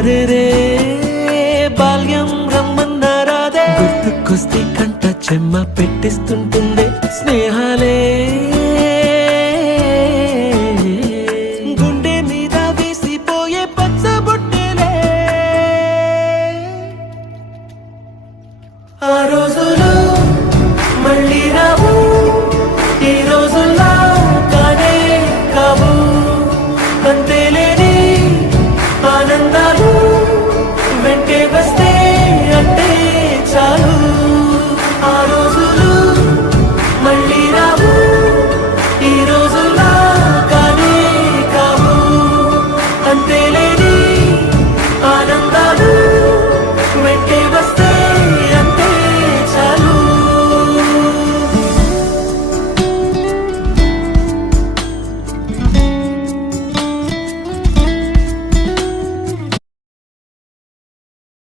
అరెరే బాల్యం రమ్మన్నారాదే గుర్తుకొస్తే కంట చెమ్మ పెట్టిస్తుంటుందే స్నేహాలే గుండె మీద వేసిపోయే పచ్చబొట్టెలే ఆ రోజులు మళ్ళీ రావు ఈ రోజుల్లా కానే కావు అంతేలేని ఆనందాలు